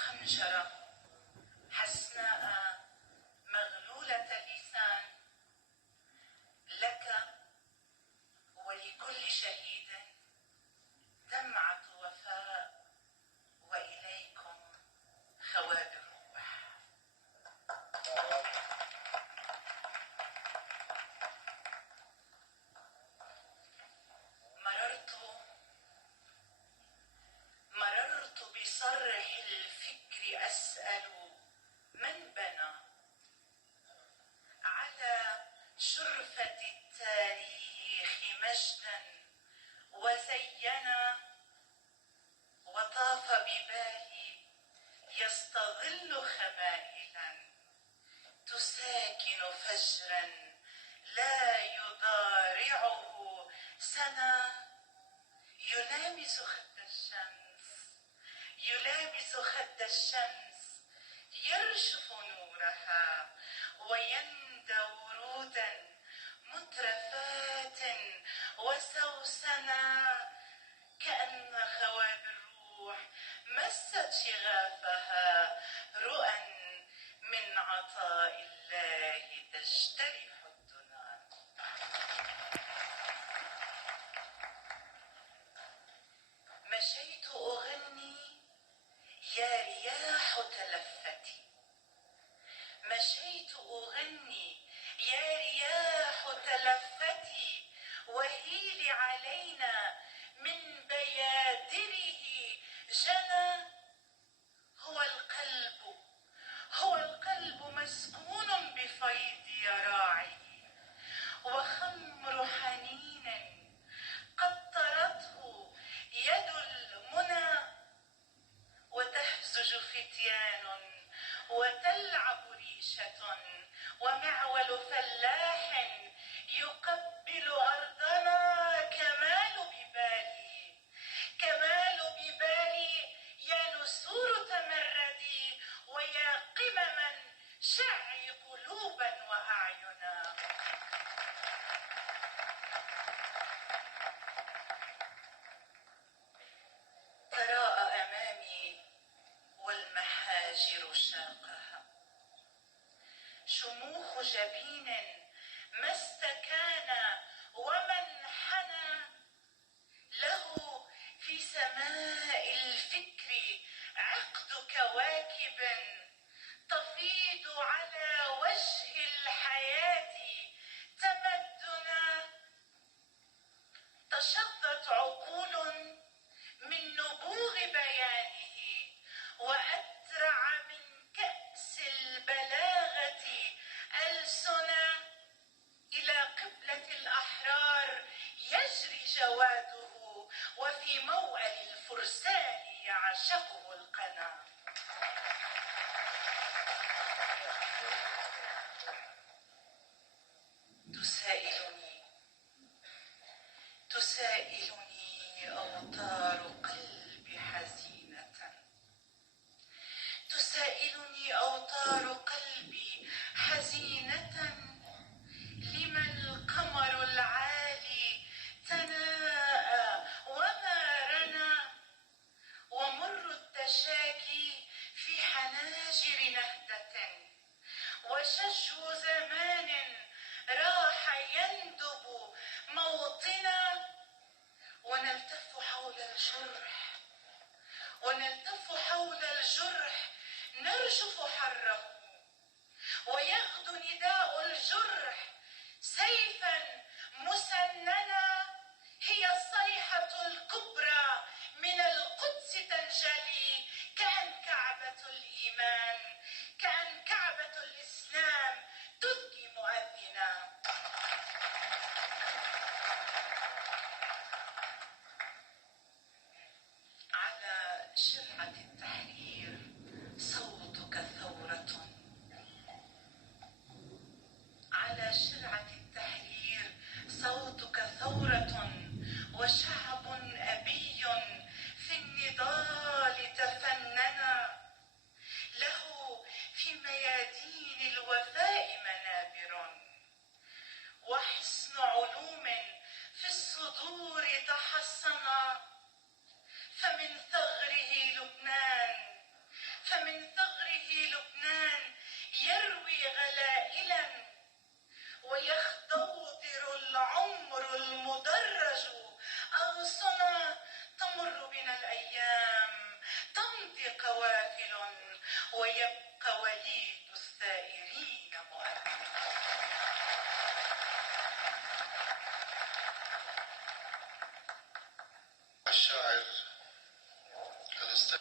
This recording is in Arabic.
خنجرة حسناء مغلولة اللسان، لك ولكل شهيد دمعة وفاء، وإليكم خواب الروح. مررت بصرح الفكر أسأل من بنى على شرفة التاريخ مجدا وزينا، وطاف ببالي يستظل خمائلا تساكن فجرا لا يضارعه سنا، يلامس خد الشمس يرشف نورها، ويندى ورودا مترفات وسوسنا، كأن خواب الروح مست شغافها رؤى من عطاء الله تجترح الدنا. مشيت أغني يا رياح تلفتي، مشيت أغني يا رياح تلفتي، وهيل علينا من بيادره جنى. هو القلب مسكون بفيض يراعي، وخمر حنين قطرته يد المنى، وتهزج فتيان وتلعب ريشة، ومعول فلاح يقبل أرضنا. كمال ببالي يا نسور تمردي، ويا قمما شعي قلوبا وأعينا. تراءى أمامي والمحاجر شاقها، شموخ جبين ما استكان ومن حنى له في سماء الفكر عقد كواكب تفيض على وجه الحياة تمدنا. تشظت عقول من نبوغ بيانه، وأترع من كأس البلاغة ألسنا. إلى قبلة الأحرار يجري جواده، وفي موأل الفرسان يعشقه القنا. تسائلني أوتار قلبي حزينة، تسائلني أوتار قلبي حزينة، لما القمر العالي تناءى وما رنا، ومر التشاكي في حناجر نهدة، وشجو زمان راح يندب موطنا. ونلتف حول الجرح نرجف حره، ويغدو نداء الجرح سيفا مسننا. هي الصيحة الكبرى من القدس تنجلي، كأن كعبة الإيمان، كأن كعبة الإسلام تذكي مؤذنا. على شرعة التحرير صوتك ثورة، على شرعة التحرير صوتك ثورة. ويبقى وليد الثائرين مؤثرا. الشاعر الاستاذ